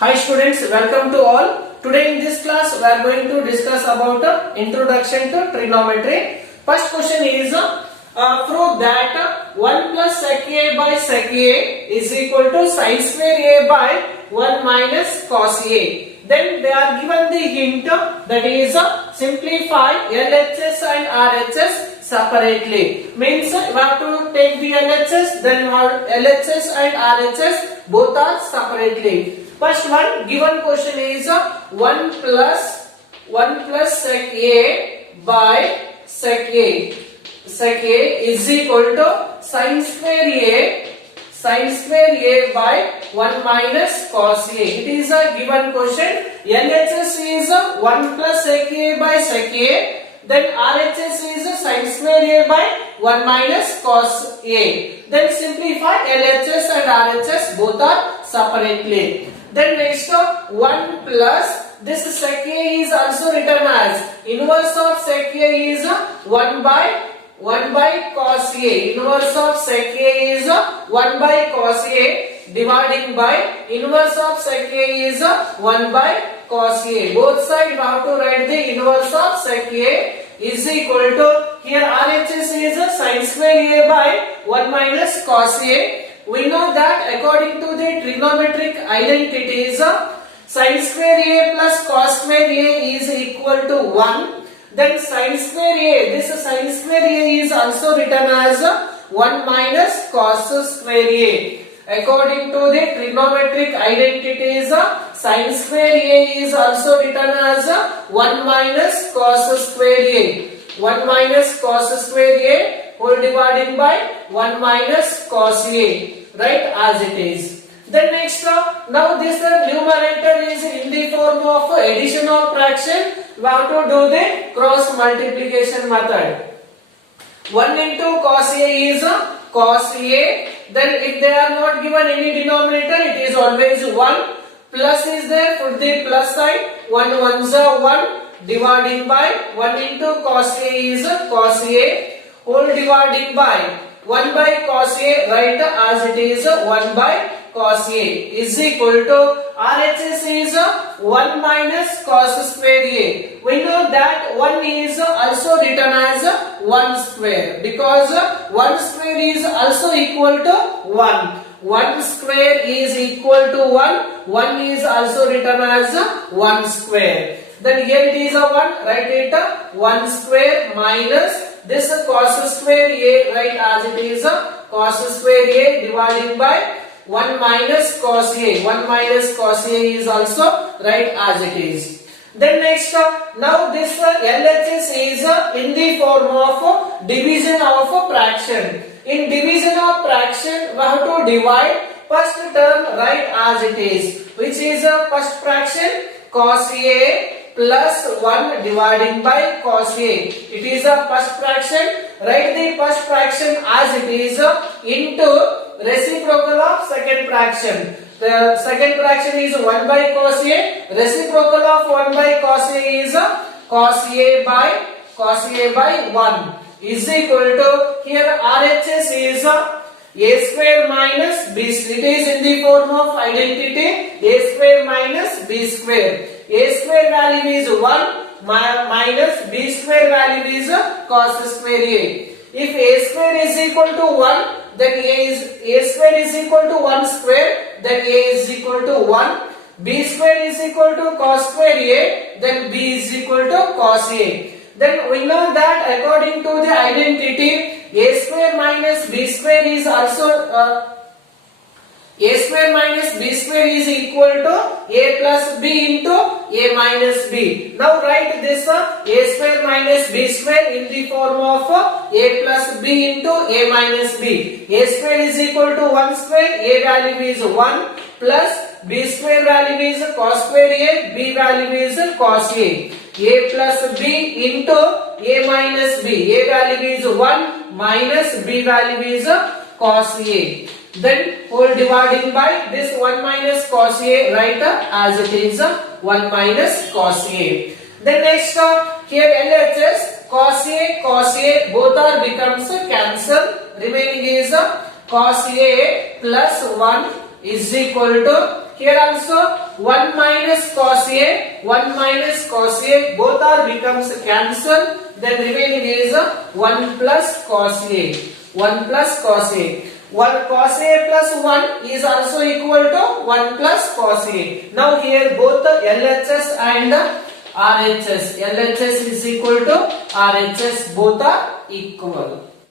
Hi students, welcome to all. Today in this class we are going to discuss about introduction to trigonometry. First question is prove that 1 plus sec a by sec a is equal to sin square a by 1 minus cos a. Then they are given the hint, that is simplify LHS and RHS separately. Means you have to take the LHS, then LHS and RHS both are separately. First one, given question is 1 plus sec a by sec a. Sec a is equal to sin square a by 1 minus cos a. It is a given question. LHS is 1 plus sec a by sec a. Then RHS is sin square a by 1 minus cos a. Then simplify LHS and RHS both are separately. Then next 1 plus this sec a is also written as inverse of sec a is 1 by cos a. Inverse of sec a is 1 by cos a dividing by inverse of sec a is 1 by cos a. Both sides you have to write the inverse of sec a is equal to, here RHS is sin square a by 1 minus cos a. We know that according to the trigonometric identities, sin square a plus cos square a is equal to 1. Then sin square a, this sin square a is also written as 1 minus cos square a. According to the trigonometric identities, sin square a is also written as 1 minus cos square a. 1 minus cos square a whole dividing by 1 minus cos a. Right, as it is. Then next, now this numerator is in the form of addition of fraction. We have to do the cross multiplication method. 1 into cos a is cos a. Then if they are not given any denominator, it is always 1. Plus is there, put the plus sign. 1 ones are 1 dividing by 1 into cos a is cos a whole dividing by 1 by cos a, right, as it is 1 by cos a is equal to RHS is 1 minus cos square a. We know that 1 is also written as 1 square because 1 square is also equal to 1. 1 square is equal to 1. 1 is also written as 1 square. Then here it is a 1, write it 1 square minus this cos square a, right, as it is cos square a dividing by 1 minus cos a. 1 minus cos a is also right as it is. Then next, now this LHS is in the form of division of a fraction. In division of fraction, we have to divide first term right as it is, which is first fraction cos a plus 1 dividing by cos a. It is a first fraction. Write the first fraction as it is into reciprocal of second fraction. The second fraction is 1 by cos a. Reciprocal of 1 by cos a is cos a by 1 is equal to, here RHS is a square minus b. It is in the form of identity a square minus b square. A square value is 1 minus b square value is cos square a. If a square is equal to 1, then a square is equal to 1 square, then a is equal to 1. B square is equal to cos square a, then b is equal to cos a. Then we know that according to the identity, a square minus b square is also a square minus b square is equal to a plus b into a minus b. Now write this a square minus b square in the form of a plus b into a minus b. A square is equal to 1 square, a value is 1 plus b square value is cos square a, b value is cos a. A plus b into a minus b. A value is 1 minus b value is cos a. Then whole dividing by this 1 minus cos a, right, as it is 1 minus cos a. Then next here LHS cos a both are becomes cancel. Remaining is cos a plus 1 is equal to, here also 1 minus cos A, 1 minus cos A, both are becomes cancel. Then remaining is 1 plus cos A, 1 plus cos A. 1 cos A plus 1 is also equal to 1 plus cos A. Now here both the LHS and RHS, LHS is equal to RHS, both are equal.